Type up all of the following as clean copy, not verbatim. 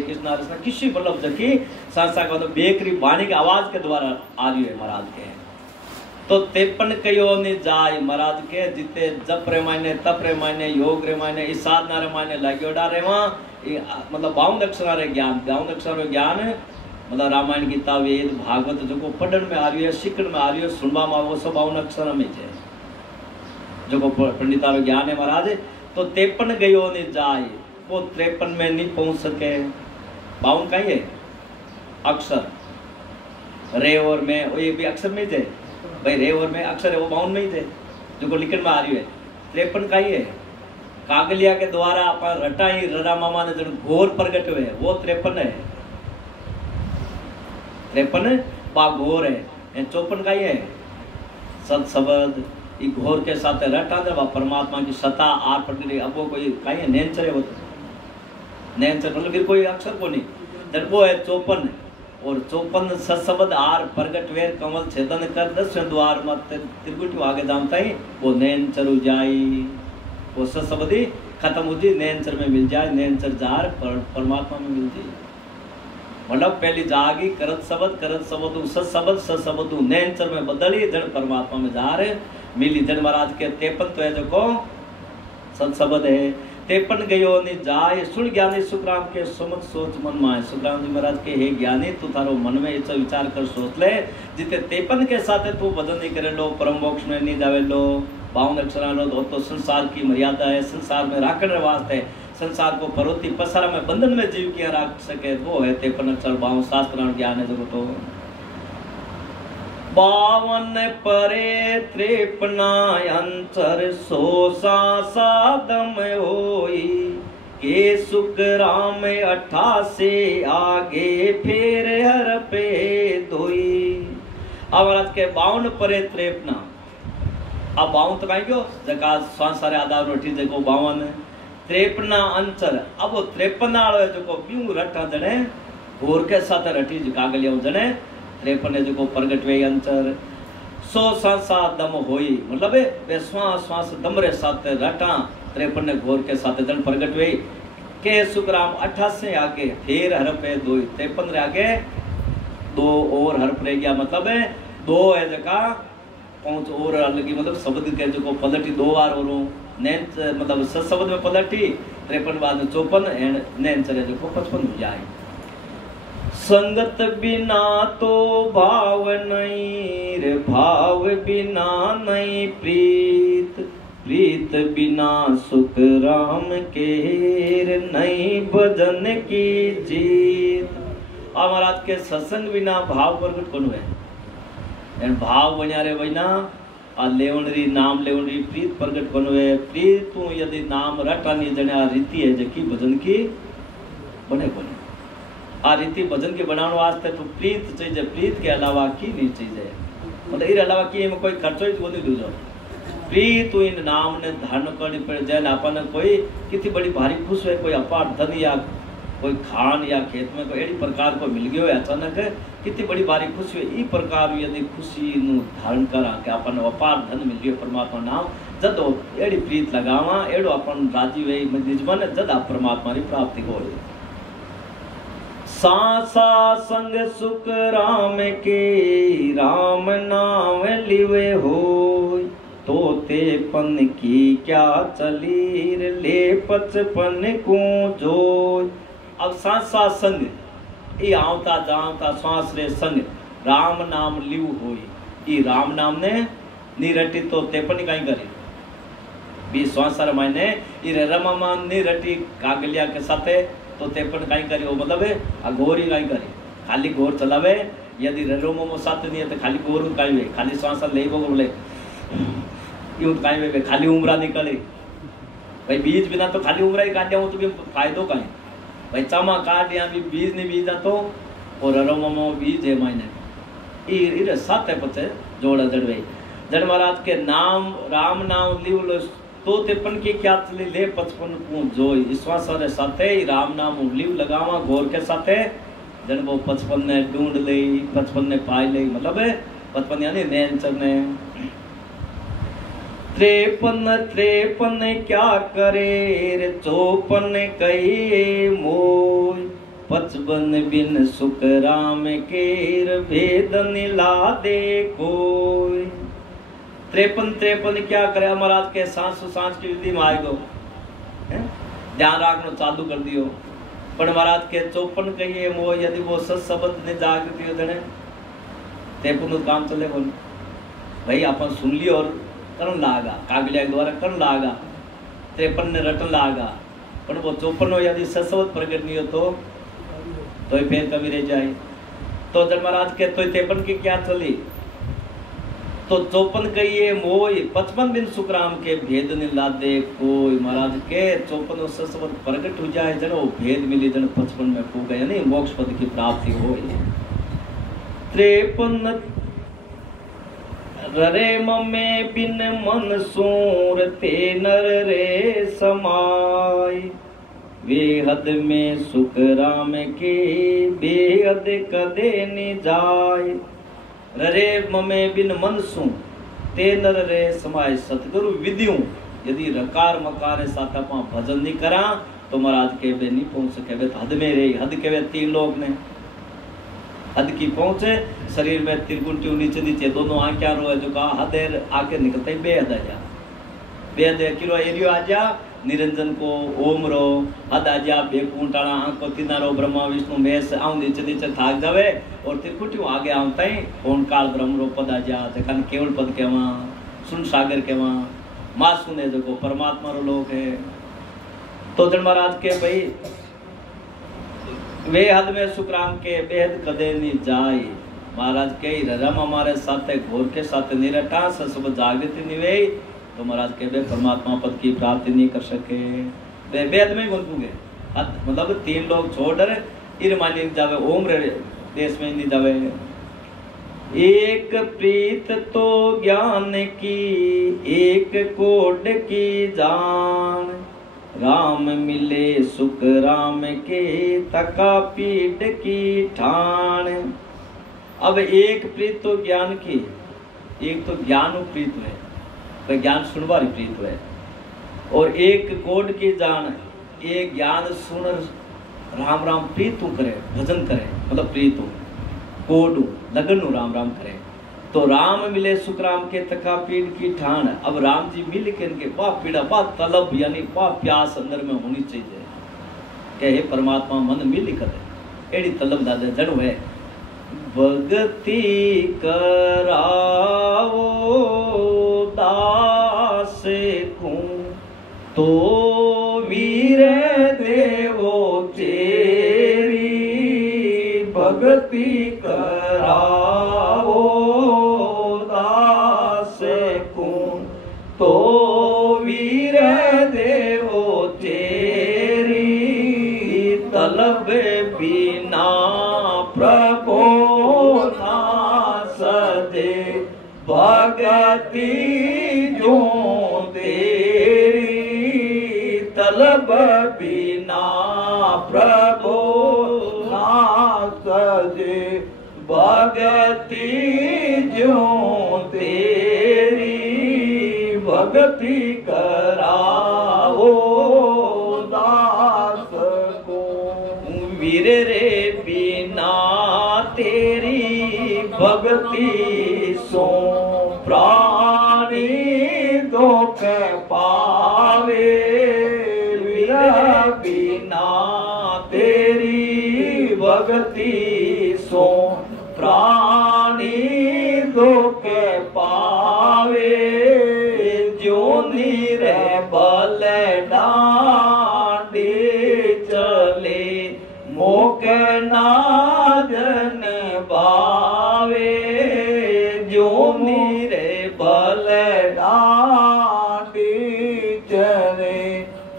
कृष्ण किसी मतलब जकी संस्था का तो बेकरी वाणी की आवाज के द्वारा आ रही है महाराज के। तो 53 कयो ने जाय महाराज के जिते जप रे मायने तप रे मायने योग रे मायने इस साधना रे मायने लाग्योड़ा रे वहां मतलब 52 अक्षर रे ज्ञान 52 अक्षर रे ज्ञान मतलब रामायण गीता वेद भागवत जो को पढ़न में आ रही है सीखण में आ रही है सुनवा में वो सब 52 अक्षर में है जो को पंडिता रो ज्ञान है महाराज। तो 53 गयो ने जाय वो 53 में नहीं पहुंच सके। 52 का ही है अक्षर रे और में वो ये भी अक्षर में थे भाई रे और में अक्षर है वो 52 में ही थे जो को लिखण में आ रही है। 53 का ही है कागलिया के द्वारा अपन रटा ही ररा मामा ने जो घोर प्रगट हुए वो 53 है। 53 बा घोर है 54 का ही है सत शब्द ई घोर के साथ रटा दे परमात्मा की सत्ता आर प्रगट अब वो कोई का ही नैनचर है वो नैनचर मतलब फिर कोई अक्षर को नहीं जब वो है 54 और 54 सत्शब्द आर प्रगट वेर कमल छेदन कर 10 द्वार मत त्रिकुटी आगे जामता ही वो नैनचर जाई वो सत्शब्द ही खत्म हो जी नैनचर में मिल जाए नैनचर जार परमात्मा में मिल जाए मतलब पहली जागी करत शब्द सत्शब्द नैनचर में बदली जड़ परमात्मा में जार मिली जड़ महाराज के 53 तो है जो को सत्शब्द है 53 गयो नि जाय सुन ज्ञानी सुखराम के सुमत सोच मन माए। सुखराम जी महाराज के हे ज्ञानी तू थारो मन में इच्छा विचार कर सोच ले जिते 53 के साथ तू भजन नहीं करे लो परम मोक्ष में नहीं जावे लो 52 अक्षर लो तो संसार की मर्यादा है संसार में राखण वास्ते संसार को परोती पसारा में बंधन में जीव किया रख सके वो है 53 अक्षर 52 शास्त्र ज्ञान है जो तो 52 परे 53 अंतर 100 सादम होई के सुख राम 88 आगे फिर हर पे धोई। अब रात के 52 परे 53 अब 52 तो कहीं क्यों जका संसार आधार रोटी देखो 52 53 अंतर अब वो 53 वालो जो को ब्यू रटा जने घोर के साथ रटी जी कागलिया जने 53 जो को प्रगट वे अंतर 100 सांसा दम होई मतलब वे श्वास श्वास दम रे साथ रटा 53 घोर के साथ जन प्रगट वे के सुखराम 88 आगे फिर हर पे 2 53 रे आगे 2 और हर पे गया मतलब 2 है जका 5 और अलग मतलब शब्द के जो को पलटी 2 बार और नैन मतलब शब्द में पलटी 53 बाद में 54 एंड नैन चले जो को 55 हो जाए। संगत बिना तो भाव नहीं रे भाव बिना नहीं प्रीत प्रीत बिना सुख राम के नहीं भजन की जीत। महाराज के सत्संग बिना भाव प्रगट कौन है भाव बनिया रे बिना लेवनरी नाम लेवनरी प्रीत प्रगट कौन है प्रीत तू यदि नाम रटानी जने रीति है जकी भजन की बने कौन आ रीति भजन के बनाने वास्ते तो प्रीत चाहिए प्रीत के अलावा की नहीं चाहिए मतलब इर अलावा की में कोई खर्चो ही नहीं दूजो प्रीत तू इन नाम ने धारण करनी पड़े जैन अपन कोई कितनी बड़ी भारी खुश है कोई अपार धन या कोई खान या खेत में कोई एड़ी प्रकार को मिल गयो अचानक कितनी बड़ी भारी खुशी हुई प्रकार यदि खुशी नु धारण करा के अपन अपार धन मिल गयो परमात्मा नाम जद एड़ी प्रीत लगावा एड़ो अपन राजी वे निजमन जद परमात्मा की प्राप्ति हो सासा संग सुख राम के राम नाम लिवे होय तोते पन की क्या चलीर ले 55 को जोय। अब सासा संग ये आवता जावता श्वास रे संग राम नाम लिव होई ई राम नाम ने निरटी तो 53 काई करे बी श्वास मायने ई रमामान निरटी कागलिया के साथे तो 53 काई करे मतलब अघोरी काई करे खाली घोर चलावे यदि ररोमो मो साथ नहीं है तो खाली घोर काई वे खाली श्वास लेबो बोले यूं काई वे खाली उमरा निकले भाई बीज बिना तो खाली उमरा ही काट जाऊं तो भी फायदो काई भाई चमा काट या भी बीज नहीं बीज तो और ररोमो बीज है मायने इरे साथ है पचे जोड़ा जड़वे जड़ महाराज के नाम राम नाम लिव तो 53 की क्या चली ले 55 को जोई विश्वास रे साथे राम नाम लिव लगावा घोर के साथे जन वो 55 ने ढूंढ ले 55 ने पाई ले मतलब 55 यानी नैनचर ने 53 क्या करे रे 54 कही मोय 55 बिन सुख राम केर भेद निला दे कोई। 53 क्या करे महाराज के सांस की विधि में आएगो ध्यान रखना चालू कर दियो। पर महाराज के 54 कहिए वो यदि वो शब्द ने जागृति देने 53 काम चले बोल भाई अपन सुन लियो और करन लागा कागलिया के द्वारा करन लागा 53 ने रटन लागा। पर वो 54 यदि शब्द प्रकट नहीं हो तो फिर कभी रह जाए। तो जब महाराज के तो 53 की क्या चली तो 54 कहिए मोय 55 बिन सुखराम के भेद ने लादे कोई। महाराज के 54 शब्द प्रकट हो जाए जन वो भेद मिली जन 55 में खो गए नहीं मोक्ष पद की प्राप्ति हो। 53 रे ममे बिन मन सूर ते नर रे समाय। बेहद में सुख राम के बेहद कदे नि जाय। रे ममे बिन मन सु ते नर रे समाय। सतगुरु विधियों यदि रकार मकार साथा पा भजन नहीं करा तो महाराज के बे नहीं पहुंच सके। वे हद में रही हद के वे 3 लोग ने हद की पहुंचे शरीर में त्रिकुटी नीचे नीचे दोनों आंखें रो जो कहा हद आके निकलते ही बेहद आ जा बेहद किलो एरियो आ जा निरंजन को ओम रो हद आजा बेकूंटाणा आंको तिनारो ब्रह्मा विष्णु महेश आऊं नीचे नीचे थाक जावे और त्रिकुटी आगे आउता ही ओम काल ब्रह्म रो पद आजा जखन केवल पद केवा सुन सागर केवा मां सुने जो परमात्मा रो लोक है। तो जन महाराज के भाई वे हद में सुखराम के बेहद कदे नहीं जाए। महाराज के रम हमारे साथ घोर के साथ निरटा सब जागृति निवे तो महाराज के वे परमात्मा पद की प्राप्ति नहीं कर सके। वे वेद में गुंतूंगे मतलब 3 लोग छोड़ इरमानी जावे ओम रे देश में नहीं जावे। एक प्रीत तो ज्ञान की एक कोड की जान। राम मिले सुख राम के तका पीठ की ठान। अब एक प्रीत तो ज्ञान की एक तो ज्ञान प्रीत है ज्ञान सुनवारी प्रीत है और एक कोड की जान ये ज्ञान सुन राम राम प्रीत करे भजन करे मतलब प्रीत कोड लगन राम राम करे तो राम मिले सुख राम के तका पीड़ की ठान। अब राम जी मिल के इनके बा पीड़ा बा तलब यानी बा प्यास अंदर में होनी चाहिए कि हे परमात्मा मन मिल कर एड़ी तलब दादा जड़ है भगति करावो दास को तो वीर देवो तेरी भगति करावो दास को तो वीर देवो तेरी तलब बिना प्रभु ना सदे भगति जो तेरी तलब बिना प्रभु ना सदे भगति जो तेरी भगति कराओ दास को। वीर रे बिना तेरी भक्ति सो प्राणी दुख पावे। वीर बिना तेरी भक्ति सो प्राणी दुख पावे। जो नीरे बल डांडे चले मोक नाजन बावे। जो नीरे बल डांडे चले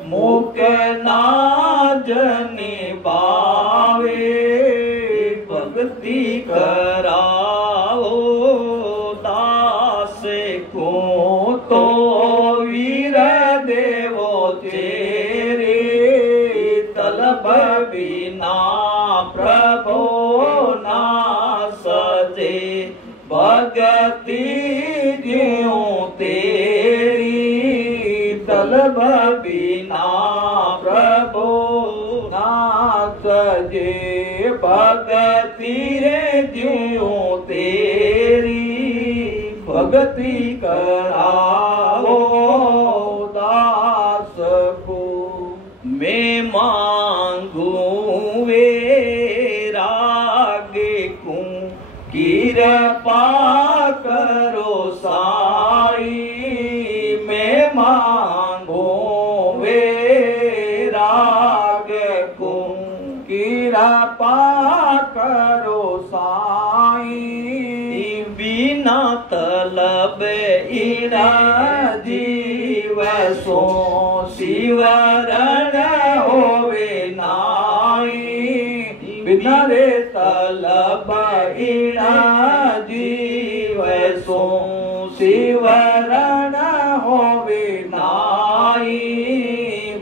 मोक नाजन बावे। भक्ति कराओ दास को तो वीर देवो तेरे तलब बिना प्रभु ना सजे। भगति ज्यों तेरी तलब बिना प्रभु ना सजे। भगति रे ज्यों तेरी भगति कराओ दास को। मैं मांगू वैराग को कृपा करो साई। मैं मांगो वैराग को कृपा करो साई। बिना तलब इन जीव सो शिवरण होवे नाई। बिना रे तलब इन जीव सो शिवरण होवे नाई।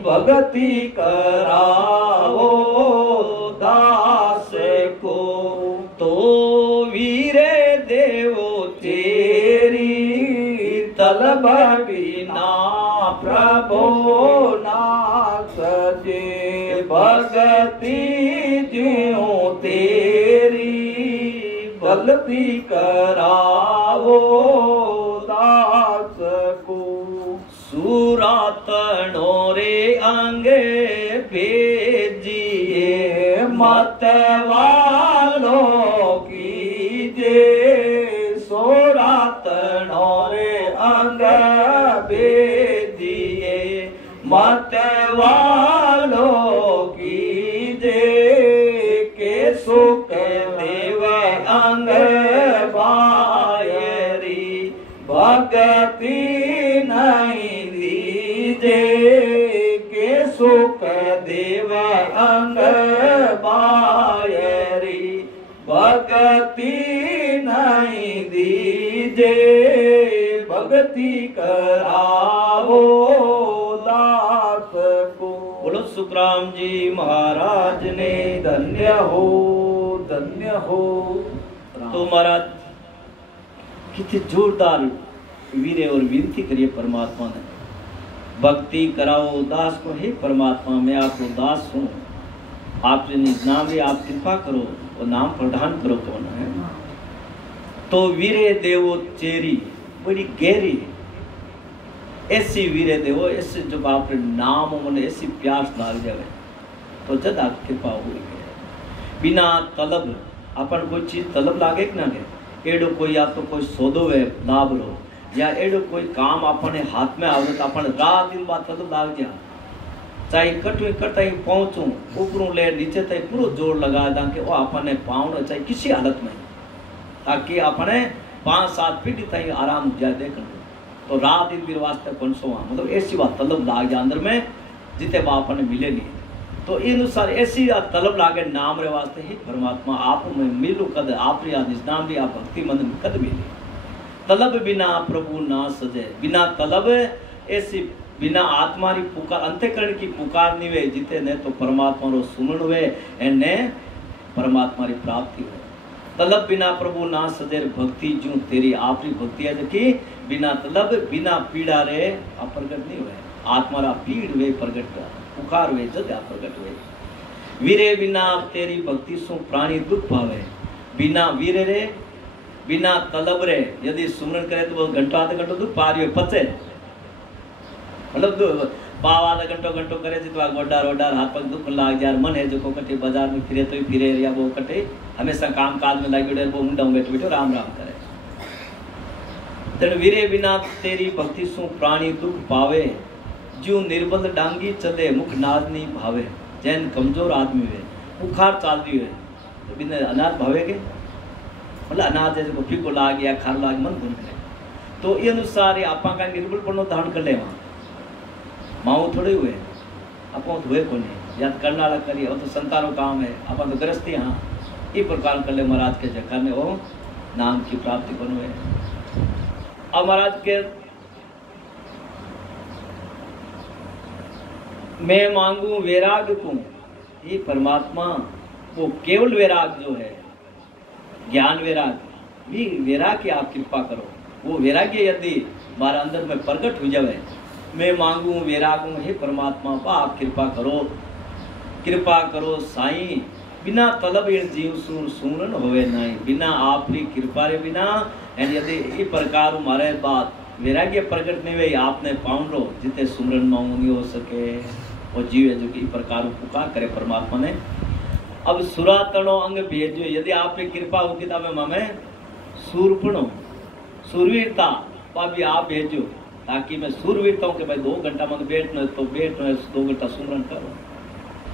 भगति कराओ दास को। तो वीरे देवो तेरी तलब बिना प्रभो ना सजे। भगति ज्यों तेरी भगति कराओ दास को। सुरातनो रे अंगे भेजिए मत वालों की जे। सोरातनो रे अंग भेजिए मत वालों की जे। के सुख देवे अंग बायरी भगति नहीं दीजे। के सुख देवे अंग बायरी भगति नहीं दीजे। भक्ति कराओ दास को। बोलो सुखराम जी महाराज ने धन्य हो धन्य हो। तो महाराज कितने जोरदार वीरे और विनती करिए परमात्मा ने। भक्ति कराओ दास को। हे परमात्मा मैं आपको दास हूँ, आपने नाम रे आप कृपा करो और नाम प्रदान करो। कौन है तो वीरे देवो चेरी बड़ी गहरी ऐसी वीरे देवो ऐसे जब आप नाम मन ऐसी प्यास लाग जाए तो जद आप कृपा हुई है। बिना तलब अपन कोई चीज तलब लागे कि ना लगे। एडो कोई या तो कोई सौदो है लाभ रो या एडो कोई काम अपने हाथ में आवे तो अपन रात दिन बाद तलब लाग जा। चाहे कटवे करता ही पहुंचू ऊपरों ले नीचे तक पूरा जोर लगा दा कि वो अपने पाउंड चाहे किसी हालत में ताकि अपने 5-7 पीढ़ी तक आराम जाए देखने तो रात दिन भी वास्ते कौन सो मतलब ऐसी बात तलब लाग जा अंदर में जिते बाप अपने मिले नहीं। तो इन अनुसार ऐसी तलब लागे नाम रे वास्ते ही परमात्मा आप में मिलू कद आप नाम भी आप भक्ति मन कद मिले। तलब बिना प्रभु ना सजे। बिना तलब ऐसी बिना आत्मा री पुकार अंतःकरण की पुकार नहीं वे जिते ने तो परमात्मा रो सुमरण वे ने परमात्मा री प्राप्ति हो। तलब बिना प्रभु ना सजे भक्ति जू तेरी आपरी भक्ति है कि बिना तलब बिना पीड़ा रे अप्रगट नहीं हुए। आत्मा रा पीड़ वे प्रगट पुकार वे जद प्रगट वे। वीरे बिना तेरी भक्ति सु प्राणी दुख पावे। बिना वीरे रे बिना तलब रे यदि सुमरण करे तो वो घंटा आधा घंटो दुख पा रही पचे मतलब पाव आधा घंटो घंटो करे तो गोडार वोडार हाथ पग दुख लाग जाए। मन है जो कटे बाजार में फिरे तो ही फिरे या वो कटे हमेशा काम काज में लगे वो मुंडा बैठे बैठो राम राम करे। तेन वीरे बिना तेरी भक्ति सु प्राणी दुख पावे। जो निर्बल डांगी चले मुख नाद नहीं भावे। जैन कमजोर आदमी हुए बुखार चाल रही है तो बिना अनाज भावेगे मतलब अनाज जैसे को फीको लाग गया खार लाग मन धुन करे तो ये अनुसार आपा का निर्बल पड़ो धारण कर ले वहाँ माऊ थोड़े हुए आप हुए को नहीं याद करना वाला करिए तो संतानों काम है आप तो गृहस्थी हाँ ये प्रकार कर ले महाराज के जगह में वो नाम की प्राप्ति बनो है। अब महाराज के मैं मांगू वैराग को। ये परमात्मा वो केवल वैराग जो है ज्ञान वैराग भी वैराग की आप कृपा करो। वो वैराग्य यदि हमारा अंदर में प्रकट हो जाए मैं मांगू वैराग हे परमात्मा आप कृपा करो साईं। बिना तलब ये जीव सूर सुमरन होवे नहीं, बिना आपकी कृपा रे बिना एंड यदि ई प्रकार हमारे बात वैराग्य प्रकट नहीं हुई आपने पाउन रो जिते सुमरन मांग नहीं हो सके वो जीव है जो कि ई प्रकार पुकार करे परमात्मा ने। अब सुरातनो अंग भेजो, यदि आपकी कृपा होती तो हमें सूरपणो सूरवीरता भी आप भेजो ताकि मैं सूरवीरता हूँ कि भाई 2 घंटा मन बैठना तो बैठना 2 घंटा सुमरन करो।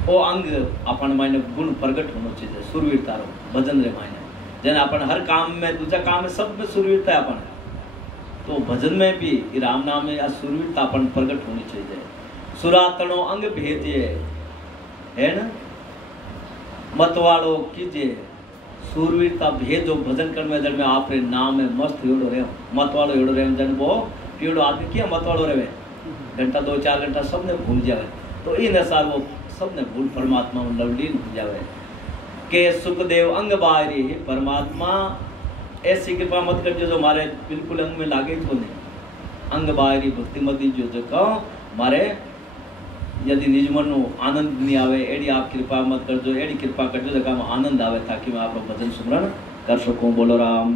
वो अंग अपन मायने गुण प्रकट होना चाहिए सूरवीरता रो भजन रे मायने जन अपन हर काम में दूसरा काम में सब में सूरवीरता है अपन तो भजन में भी राम नाम में सूरवीरता अपन प्रकट होनी चाहिए। सुरातनो अंग भेजे है ना मतवाड़ो कीजिए सूरवीरता भेजो भजन कर में जन में आप रे नाम में मस्त एड़ो रहे मतवाड़ो एड़ो रहे जन वो पीड़ो आदमी किया मतवाड़ो रहे घंटा 2-4 घंटा सबने भूल जावे तो इन अनुसार वो सबने भूल परमात्मा में लवलीन हो जावे के सुखदेव अंग बाहरी ही परमात्मा ऐसी कृपा मत कर जो हमारे बिल्कुल अंग में लागे तो नहीं अंग बाहरी भक्ति मत जो कहो हमारे यदि निज मन आनंद नहीं आवे एडी आप कृपा मत कर जो एडी कृपा कर जो जगह में आनंद आवे ताकि मैं आप भजन सुमरन कर सकूं। बोलो राम।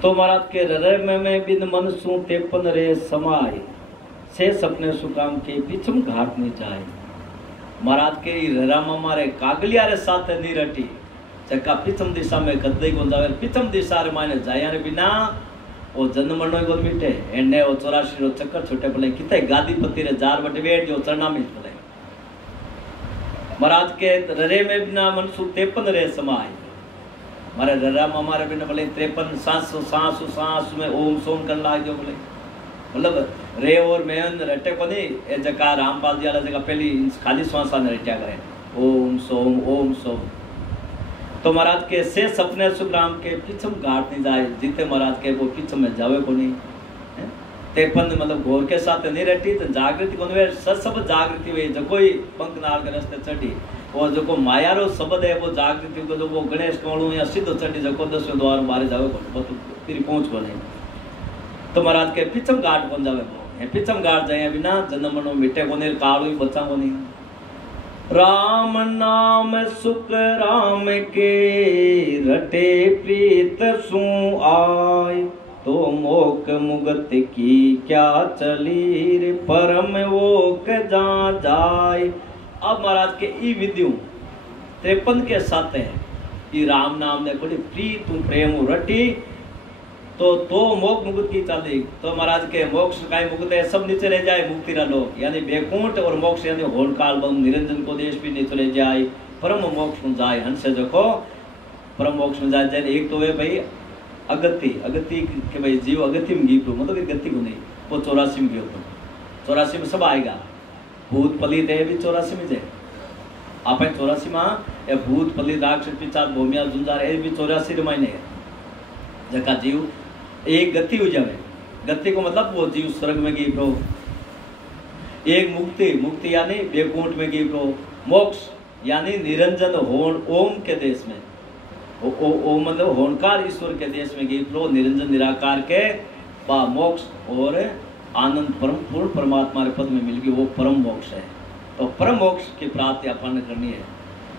तो महाराज के हृदय में बिन मन सु 53 रे समाय से सपने सुकाम के पिछम घाट में जाए। महाराज के हृदय में हमारे कागलिया रे साथ नहीं रटी चक्का पिछम दिशा में गद्दे को जावे पिछम दिशा रे माने जाया रे बिना वो जन्म मरनो को मिटे एने वो 84 रो चक्कर छोटे पले किते गादीपति रे जार बटे बैठ जो चरना में पले। महाराज के हृदय में बिना मन सु 53 रे समाय मारे रराम हमारे बिना बोले 53 सांस में ओम सोम कर लाग जो बोले मतलब रे और मेन रटे को नहीं ए जगह रामपाल जी वाला जगह पहली खाली सांस ने रटिया करे ओम सोम। तो महाराज के से सपने सुग्राम के पिछम घाट नहीं जाए जीते महाराज के वो पिछम में जावे को नहीं 53 मतलब घोर के साथ नहीं रटी तो जागृति को सब जागृति हुई जो कोई पंख नाल के रास्ते चढ़ी वो जो को माया रो शब्द है वो जागृति को जो वो गणेश कोणु या सिद्ध चढ़ी जो को 10वें द्वार बारे जावे को फिर पहुंच को नहीं। तो महाराज के पिछम घाट बन जावे वो पिछम घाट जाए बिना जन्म मनो मिटे को नहीं काल ही बचा को नहीं। राम नाम सुख राम के रटे प्रीत सु आय तो मोक मुगत की क्या चली रे परम वो के जा जाय। अब महाराज के ई विद्यु 53 के साथ है ई राम नाम ने बड़ी प्रीत प्रेम रटी तो मोक्ष मुक्त की चाली तो महाराज के मोक्ष का मुक्त है सब नीचे रह जाए मुक्ति रा लोग यानी बैकुंठ और मोक्ष यानी होनकाल बंद निरंजन को देश भी नीचे रह जाए परम मोक्ष में जाए हंस से देखो परम मोक्ष में जाए जैसे एक तो है भाई अगति के भाई जीव अगति में गीत मतलब गति को नहीं वो 84 में गयो 84 में सब आएगा भूत पलित है भी 84 में जाए आप 84 में भूत पलित राक्षस पिचाच भूमिया जुंजार ये भी 84 महीने है जका जीव एक गति हो जाए गति को मतलब वो जीव स्वर्ग में गई प्रो एक मुक्ति यानी बैकुंठ में गई प्रो मोक्ष यानी निरंजन होन ओम के देश में ओ मतलब होनकार ईश्वर के देश में गई प्रो निरंजन निराकार के बा मोक्ष और आनंद परम पूर्ण परमात्मा के पद में मिल गई वो परम मोक्ष है। तो परम मोक्ष की प्राप्ति अपन करनी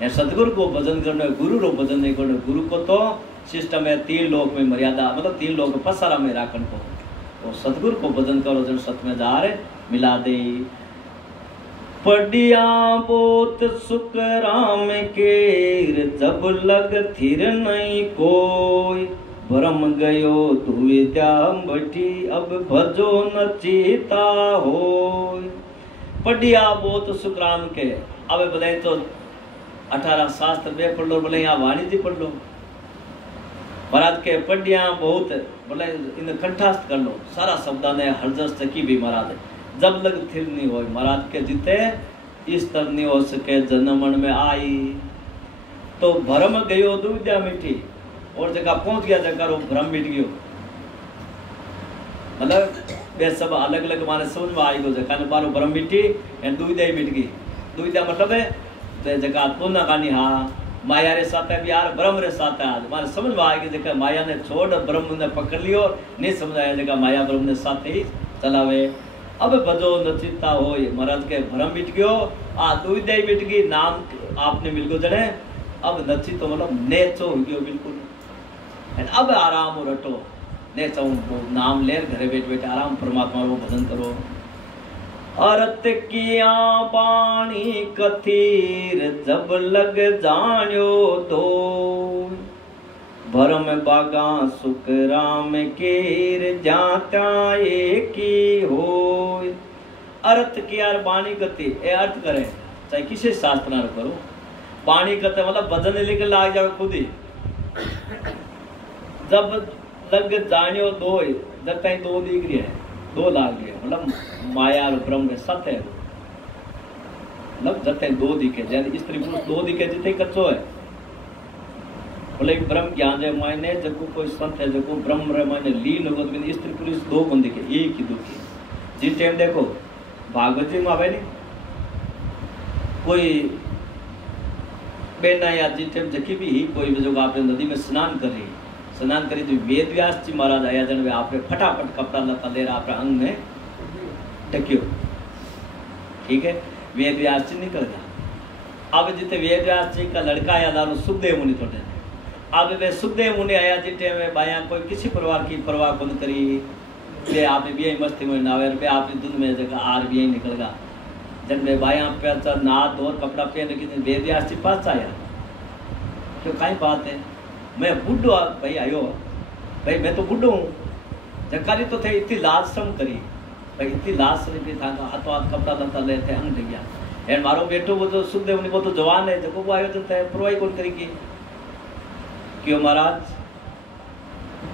है सदगुरु को भजन करना है गुरु रो भजन नहीं करना गुरु को तो सिस्टम है 3 लोक में मर्यादा मतलब 3 लोक पसारा में राखन को तो सदगुरु को भजन करो जन सत में जार मिला दे। पढ़िया बोत सुख राम के जब लग थिर नहीं कोई भरम गयो तू विद्या बटी अब भजो न चीता हो। पढ़िया बोत सुख राम के अब बोले तो 18 शास्त्र में पढ़ लो बोले यहाँ वाणी जी पढ़ लो महाराज के पढ़िया बहुत बोले इन कंठास्थ कर लो सारा शब्दा ने हरजस की भी महाराज जब लग थिर नहीं हो महाराज के जीते इस तरह नहीं हो सके जन्मन में आई तो भरम गयो दुविधा मिठी और जगह पहुंच गया जगह वो भ्रम मिट गयो मतलब वे सब अलग अलग माने समझ में आई गयो जका ने बारो ब्रह्म मिटी एंड दुविधा ही मिट गई। दुविधा मतलब है ते जका तो ना कानी हां माया रे साथ है यार ब्रह्म रे साथ है माने समझ में आ गई जका माया ने छोड़ ब्रह्म ने पकड़ लियो नहीं समझाया जका माया ब्रह्म ने साथ ही चलावे। अब भजो नचिता होय महाराज के भ्रम मिट गयो आ दुविधा ही मिट गई नाम आपने मिल गयो जने अब नचितो मतलब नेचो हो गयो बिल्कुल। एंड अब आराम हो रटो नेचो नाम ले घरे बैठ बैठ आराम परमात्मा रो भजन करो। अरत किया बाणी कथीर जब लग जान्यो दो भरम बागा सुख राम केर जाता एकी होय। अर्थ की यार बाणी गति ए अर्थ करे चाहे किसी शास्त्र ना करो बाणी गति मतलब भजन लिख लाग जावे खुद ही जब लग जानियो दो जब तक दो दिख रही है दो लाग गया मतलब माया और ब्रह्म के सत है मतलब जब तक दो दिखे जैसे स्त्री पुरुष दो दिखे जितने कच्चो है बोले ब्रह्म ज्ञान रे मायने जको कोई संत है जको ब्रह्म रे मायने लीन हो तो स्त्री पुरुष दो कौन दिखे एक ही दुखी जिस टाइम देखो भागवत जी में आवे नहीं कोई बेना या जिस टाइम जकी भी ही कोई जो आपने नदी में स्नान करी तो वेद व्यास जी महाराज आया जन वे आपने फटाफट कपड़ा लता ले रहा अपने अंग में ढक्यो ठीक है वेद व्यास जी निकल गया। अब जिते वेद व्यास जी का लड़का आया दारू सुखदेव मुनि थोड़े अब वे सुखदेव मुनि आया जिते में बाया कोई किसी परिवार की परवाह कौन करी ले आपने भी मस्ती में नावे रुपये आपने दूध में जगह आर भी निकल गया जन में बाया पे नाथ और कपड़ा पहन के वेद व्यास जी पास आया क्यों कहीं बात है मैं बुढ़ो भाई आयो भाई मैं तो बुढ़ो हूँ जकारी तो थे इतनी लाज श्रम करी भाई इतनी लाज श्रम की था हाथों हाथ कपड़ा लता ले थे अंग गया एंड मारो बेटो वो तो सुखदेव वो तो जवान है जब वो आयोजन थे परवाही कौन करेगी क्यों महाराज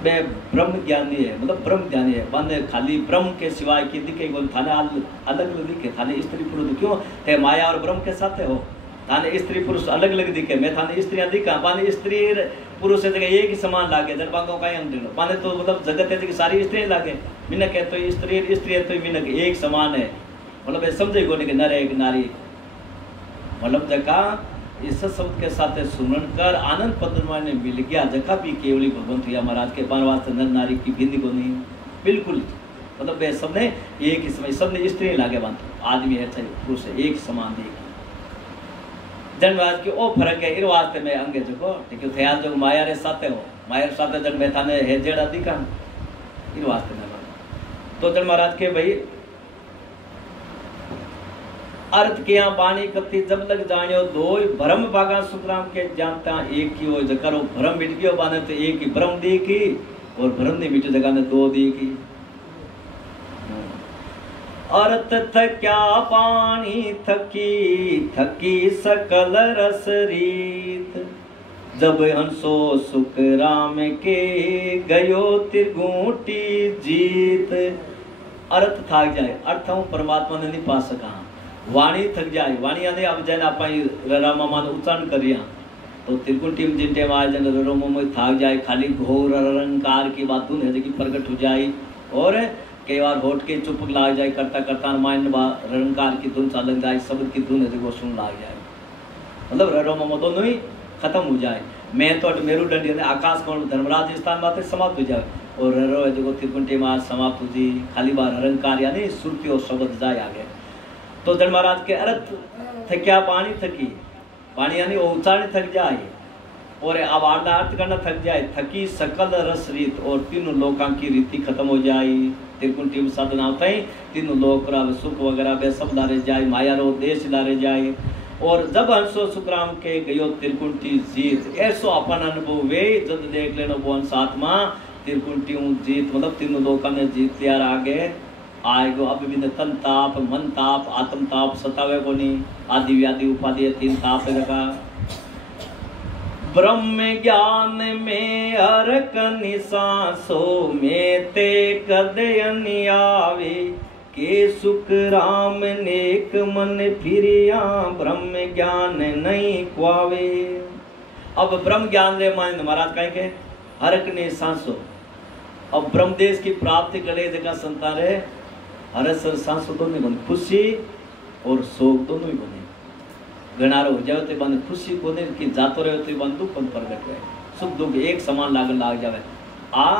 मैं ब्रह्म ज्ञानी है मतलब ब्रह्म ज्ञानी है बंदे खाली ब्रह्म के सिवाय की दिखे कौन थाने अलग अलग दिखे थाने स्त्री पुरुष क्यों थे माया और ब्रह्म के साथ हो थाने स्त्री पुरुष अलग अलग दिखे मैं थाने स्त्रियां दिखा पाने स्त्री पुरुष है जगह एक ही समान लागे जन बागों का अंग दिलो पाने तो मतलब जगत है सारी स्त्री लागे मिनक है तो स्त्री है तो मिनक एक समान है मतलब ये समझे को नहीं कि नर एक नारी मतलब जका इस शब्द के साथ सुमरण कर आनंद पद्मा ने मिल गया जका भी केवली भगवंत या महाराज के बार वास्ते नर नारी की भिन्न को नहीं बिल्कुल मतलब वे सबने एक ही समय सबने स्त्री लागे बांध आदमी है चाहे पुरुष है एक समान एक जनवाद की ओ फर्क है इन वास्ते में अंगे जको ठीक है ध्यान जो माया रे साथे हो माया रे साथे जन में थाने है जेड़ा दिखा इन वास्ते में तो जन महाराज के भाई अर्थ किया बाणी कथी जब लग जानियो दोय भ्रम भागा सुखराम के जानता एक ही हो जकरो भ्रम मिट गयो बाने तो एक ही भ्रम देखी और भ्रम नहीं मिटे जगह ने दो देखी अर्थ थक्या पानी थकी थकी सकल रस रीत जब हंसो सुख राम के गयो तिरगूटी जीत। अर्थ थक जाए अर्थ हूँ परमात्मा ने नहीं पा सका वाणी थक जाए वाणी आने अब जैन आप रामा उच्चारण करिया तो तिरकुटी जिन टेम आए जन रोमो में थक जाए खाली घोर अलंकार की बात है जो प्रकट हो जाए और कई बार होट के चुप लाग जाए करता करता माइन रंकार की धुन चल जाए शब्द की धुन है जो सुन लाग जाए मतलब रोमो दोनों ही खत्म हो जाए मैं तो मेरुदंड आकाश कोण धर्मराज स्थान बात समाप्त हो जाए और रो है जो तिरकुटी में समाप्त हो जी खाली बार अलंकार यानी श्रुति और शब्द जाए आगे तो धर्म महाराज के अर्थ थक्या पानी थकी पानी यानी वो उच्चारण थक जाए और अब आधा अर्थ करना थक जाए थकी सकल रस रीत और तीनों लोकां की रीति खत्म हो जाए तिरकुटी में साधना होता है तीनों लोक सुख वगैरह वे सब लारे जाए माया रो देश लारे जाए और जब हंसो सुखराम के गयो तिरकुटी जीत ऐसो अपन अनुभव वे जब देख लेना वो आत्मा तिरकुटी जीत मतलब तीनों लोकां ने जीत लिया आगे आएगो अब भी तन ताप मन ताप आत्म ताप सतावे को नहीं आदि व्याधि उपाधि तीन ताप लगा ब्रह्म ज्ञान में हरक निसासो में ते कदय आवे के सुख राम नेक मन फिरिया ब्रह्म ज्ञान नहीं क्वावे। अब ब्रह्म ज्ञान रे मान महाराज कहे के हरक निसासो अब ब्रह्म देश की प्राप्ति करे जगह संतान है हर्ष और सांसो दोनों बने, खुशी और शोक दोनों ही बने। घनारो हो जाए तो बन खुशी को नहीं कि जातो रहे तो बन दुख बन प्रगट हुए, सुख दुख एक समान लाग जावे। आ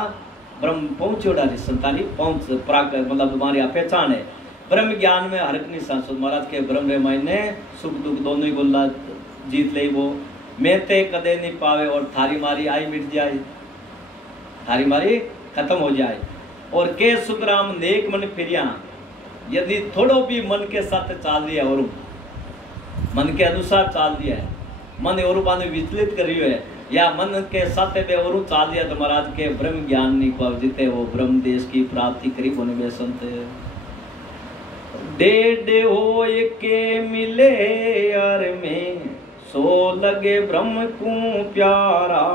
ब्रह्म पहुंचोड़ा री संतानी पहुंच प्राक मतलब तुम्हारी पहचान है। ब्रह्म ज्ञान में हरक नहीं सांसो महाराज के ब्रह्म रे मायने सुख दुख दोनों ही बोला जीत ले वो। मैं ते कदे नहीं पावे और थारी मारी आई मिट जाए, थारी मारी खत्म हो जाए। और के सुखराम नेक मन फिरिया, यदि थोड़ो भी मन के साथ चाल दिया और मन के अनुसार चाल दिया है, मन और बाने विचलित करी है या मन के साथ बे और चाल दिया तो महाराज के ब्रह्म ज्ञान नहीं को जीते वो ब्रह्म देश की प्राप्ति करी होने बे संत। डेढ़ हो के मिले यार में सो लगे ब्रह्म को प्यारा,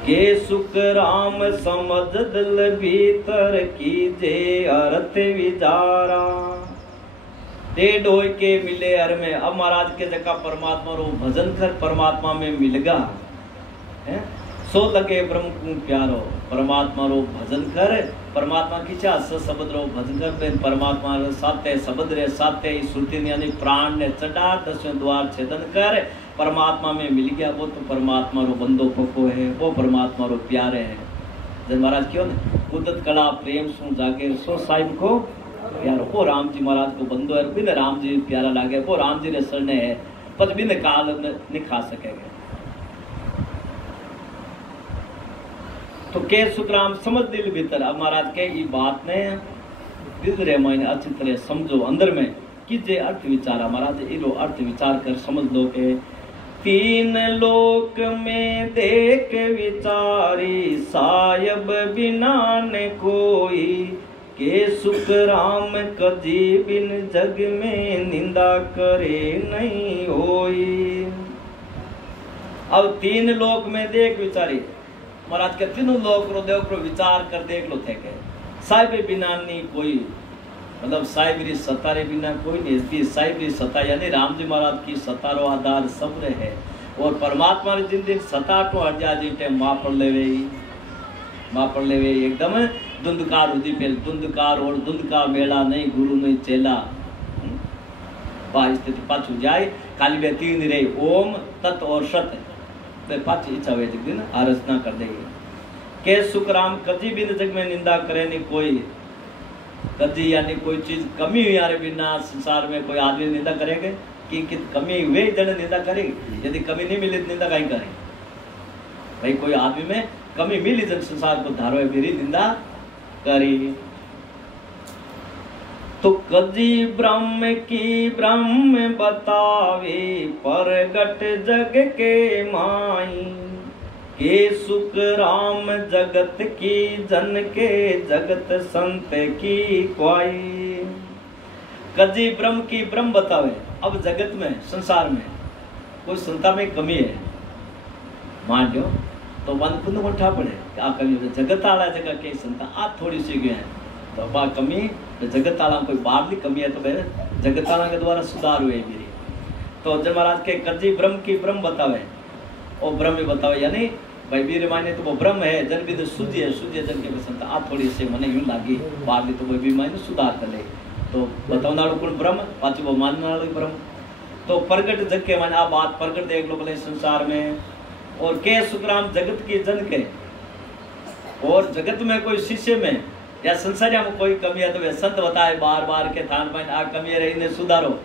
के सुख राम समझ दिल भीतर कीजे अर्थ विचारा। डेढ़ हो के मिले यार में, अब महाराज के जगह परमात्मा रो भजन कर परमात्मा में मिलगा है, सो लगे ब्रह्म को प्यारो। परमात्मा रो भजन कर परमात्मा की चाह शब्द रो भजन कर परमात्मा रो साथे शब्द रे साथे श्रुति यानी प्राण ने चढ़ा 10वें द्वार छेदन कर परमात्मा में मिल गया। वो तो परमात्मा रो बंदो पको है, वो परमात्मा रो प्यारे है। जब महाराज क्यों ने कुदरत कला प्रेम सु जागे सो साहिब को प्यारो। वो राम जी महाराज को बंदो है, बिन राम जी प्यारा लागे, वो राम जी रे शरणे है, पर बिन काल नहीं खा सकेगा। तो के सुखराम समझ दिल भीतर। अब महाराज के ये बात ने दिल रे मायने अच्छी तरह समझो अंदर में कि जे अर्थ विचारा। महाराज इरो अर्थ विचार कर समझ लो के तीन लोक में देख विचारी सायब बिना ने कोई, के सुख राम कजी बिन जग में निंदा करे नहीं होई। अब तीन लोक में देख विचारी महाराज के तीनों लोग रो देव को विचार कर देख लो थे के साहिब बिना नहीं कोई, मतलब साहिब री सत्ता रे बिना कोई नहीं। इसकी साहिब री सत्ता यानी राम जी महाराज की सत्ता रो आधार सब्र है। और परमात्मा री जिन दिन सत्ता तो हट जा जीते माँ पढ़ लेवे एकदम धुंधकार हुदी पे धुंधकार और धुंधकार मेला नहीं गुरु नहीं चेला स्थिति पाछू जाए खाली वे तीन रे ओम तत् और सत पांच इच्छा वे दिन आरचना कर देगी। के सुखराम कभी भी जग में निंदा करे नहीं कोई, कभी यानी कोई चीज कमी हुई यार बिना संसार में कोई आदमी निंदा करेंगे कि कमी हुए जन निंदा करेगी। यदि कमी नहीं मिली निंदा कहीं करे भाई, कोई आदमी में कमी मिली जन संसार को धारो है मेरी निंदा करी। तो कजी ब्रह्म की ब्रह्म बतावे परगट जग के माई, के सुख राम जगत की जन के जगत संत की क्वाई। कजी ब्रह्म की ब्रह्म बतावे। अब जगत में संसार में कोई संता में कमी है मान लो तो मन खुद उठा पड़े क्या कमी हो जगत आला जगह के संता आज थोड़ी सी गए हैं तो बा कमी तो जगत आला कोई बाहर कमी है तो भाई जगत आला के द्वारा सुधार हुए मेरी। तो जब महाराज के कजी ब्रह्म की ब्रह्म बतावे और ब्रह्म बतावे यानी भाई वीर माने तो वो ब्रह्म है जन भी सूझे जन के संता आज थोड़ी से मने यूं लागी बाहर तो वो भी माने सुधार कर ले। तो बताओ नाड़ो कौन ब्रह्म पाछी वो मानने वाला ब्रह्म। तो प्रगट जग के माने आप बात प्रगट देख लो भले संसार में। और के सुखराम जगत की जन के और जगत में कोई शिष्य में या संसार में कोई कमी है तो वे संत बताए बार बार के थान में आ कमी है इन्हें सुधारो।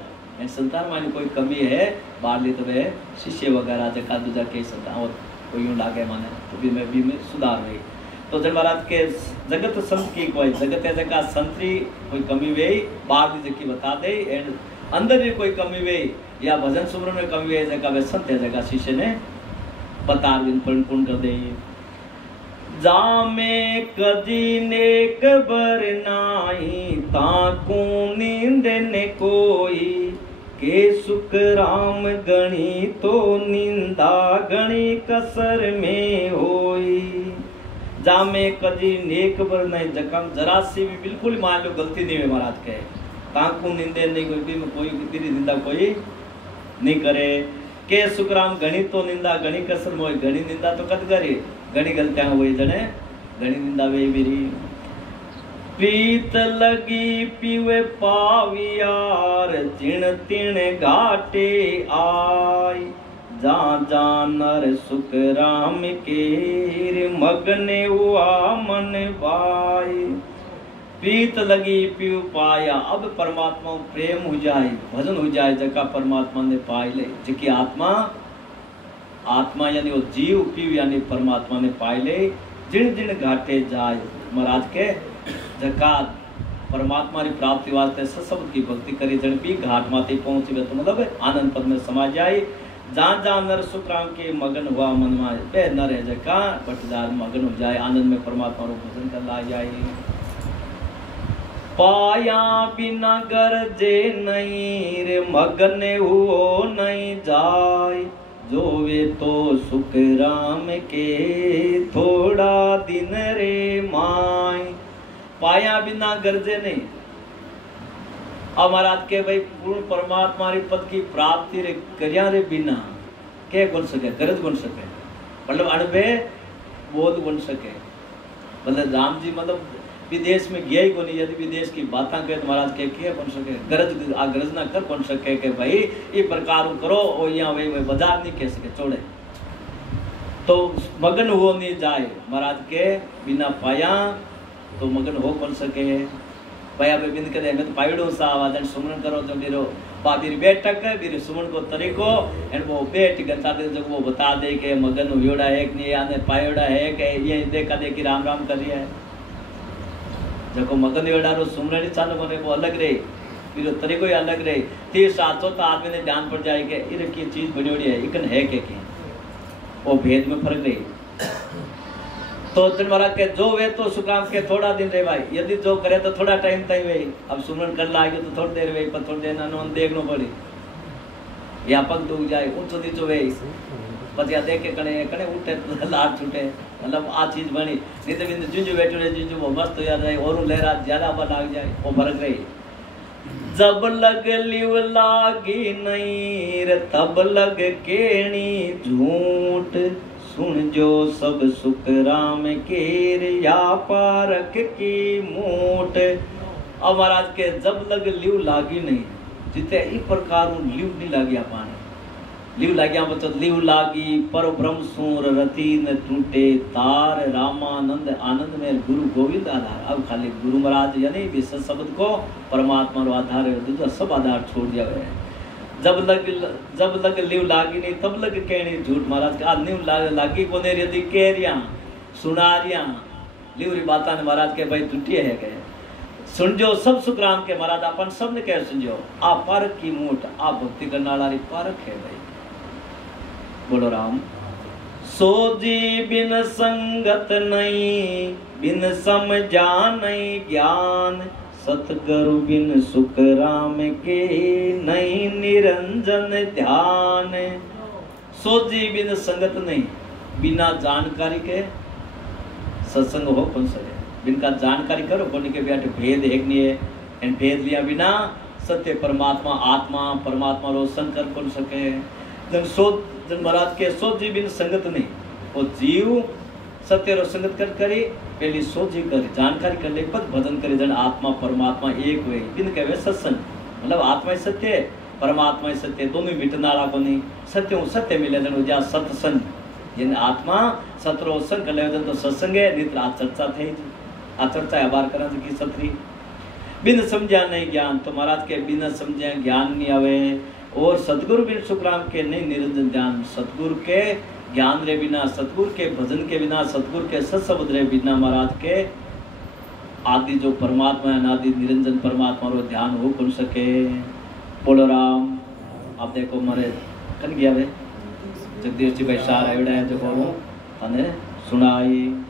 संतान में कोई कमी है बाहर ली तो वे शिष्य वगैरह जगह दूजा के संतान और कोई यूं लागे माने तो भी में सुधार हुई। तो जब महाराज के जगत संत की कोई जगत है जगह संतरी कोई कमी वे बाहर ली जगह बता दे एंड अंदर भी कोई कमी वे या भजन सुमरन में कमी वे जगह वे संत है जगह शिष्य ने बता दिन पूर्ण कर दे। जामे कदी नेक बरनाई ताकू नींद ने कोई, के सुख राम गणी तो निंदा गणी कसर में होई। जामे कदी नेक बरनाई जकम जरा सी भी बिल्कुल मान लो गलती नहीं है महाराज के ताकू नींदे नहीं कोई तेरी निंदा कोई नहीं करे। के सुखराम गणी तो निंदा गणी कसर मोई गणी निंदा तो कद करे गणी गलतियां हुई जने गणी निंदा वे मेरी। प्रीत लगी पीवे पावियार जिण तिण घाटे आई जा जा नर सुख राम केर मगने हुआ मन भाई। प्रीत लगी पीव पाया, अब परमात्मा प्रेम हो जाए भजन हो जाए जका परमात्मा ने पाई ले। जकी आत्मा आत्मा यानी वो जीव पीव यानी परमात्मा ने पाई ले। जिन जिन घाटे जाए महाराज के जका परमात्मा की प्राप्ति वास्ते सशब्द की भक्ति करी जन भी घाट माते पहुंचे तो मतलब आनंद पद में समा जाए। जहाँ जहाँ नर सुख राम के मगन हुआ मन में बे नर है जका बटदार मगन हो जाए आनंद में परमात्मा को भजन कर ला जाए। पाया बिना गरजे नहीं रे मगन हुओ नहीं जाए जो वे तो सुख राम के थोड़ा दिन रे माय। पाया बिना गरजे नहीं। अब महाराज के भाई पूर्ण परमात्मा रे पद की प्राप्ति रे करिया रे बिना के बन सके गरज बन सके मतलब अणबे बोध बन सके। मतलब राम जी मतलब विदेश में गया ही को नहीं यदि विदेश की बातें कहे तो महाराज के बन सके गरज आ गरज ना कर बन सके कि भाई ये प्रकार करो और यहाँ वही बाजार नहीं कह सके छोड़े तो मगन हो नहीं जाए महाराज के बिना पाया तो मगन हो बन सके। भाई आप बिंद करे मैं तो पाइडो सा आवाज सुमन करो जो मेरो बाबीर बैठक मेरे सुमन को तरीको एंड वो बैठ गंता दे जो वो बता दे के मगन होड़ा है कि नहीं आने पायोड़ा है कि ये देखा दे कि राम राम कर रही है जको मगन होड़ा रो सुमरण चालू करे वो अलग रहे फिर तरीको ही अलग रहे। तीर साचो तो आदमी ने ध्यान पड़ जाए कि इरे की चीज बनोड़ी है इकन है के वो भेद में फर्क रही। तो जन महाराज के जो वे तो सुकाम के थोड़ा दिन रे भाई यदि जो करे तो थोड़ा टाइम तय वे अब सुमरण कर लागे तो थोड़ी देर वे पर थोड़ी देर ना देखनो पड़े या पग डूब जाए ऊंचो नीचो वे पतिया देख के कने कने उठे लाट छूटे मतलब आ चीज बनी नहीं तो बिंद जुंजू बैठो रे जुंजू वो मस्त हो जाए और लहरा ज्यादा बन लाग जाए वो फर्क रही। जब लग लिव लागी नहीं रे तब लग केणी झूठ सुन जो सब सुख राम केर या पारक की मूठ। अब महाराज के जब लग लिव लागी नहीं जिते इस प्रकार लिव नहीं लागिया पाने लिव लागिया बच्चो लिव लागी पर ब्रह्म सूर रति न टूटे तार रामानंद आनंद में गुरु गोविंद आधार। अब खाली गुरु महाराज यानी विश्व शब्द को परमात्मा रो आधार है सब आधार छोड़ दिया गया है। जब लग लिव लागी नहीं तब लग कहनी झूठ महाराज के आज लिव लागी को ने यदि कह रिया सुना रिया लिव री बाता ने महाराज के भाई टूटी है गए सुन जो सब सुख राम के महाराज अपन सब ने कह सुन जो आ पारक की मूठ आ भक्ति करने वाली पारक है भाई बोलो राम। सो जी बिन संगत नहीं बिन समझा नहीं ज्ञान सतगुरु बिन सुख राम के नहीं निरंजन ध्यान। सो जी बिन संगत नहीं बिना जानकारी के सत्संग हो कौन सके बिन का जानकारी करो कौन के बैठे भेद एक नहीं है एंड भेद लिया बिना सत्य परमात्मा आत्मा परमात्मा रो संकर कौन सके। जब सो जन महाराज के सो जी बिन संगत नहीं वो जीव सत्य रो संगत कर करे पहली सोची कर जानकारी कर ले पद भजन करे जन आत्मा परमात्मा एक हुए बिन कहे सत्संग मतलब आत्मा ही सत्य है परमात्मा ही सत्य दोनों मिटने वाला को नहीं सत्य सत्य मिले जन जा सत्संग यानी आत्मा सत्रो संग कर ले जन तो सत्संग है नित्र आ चर्चा थे आ चर्चा आभार करा की सत्री बिन समझा नहीं ज्ञान तो महाराज के बिना समझे ज्ञान नहीं आवे और सतगुरु बिन सुखराम के नहीं निरंजन ध्यान सतगुरु के ज्ञान रे बिना सतगुरु के भजन के बिना सतगुरु के सत्शब्द रे बिना महाराज के आदि जो परमात्मा है अनादि निरंजन परमात्मा रो ध्यान हो कौन सके। बोलो राम। आप देखो मारे कन गया वे जगदीश जी भाई सार आयोड़ा है जो बोलो तने सुनाई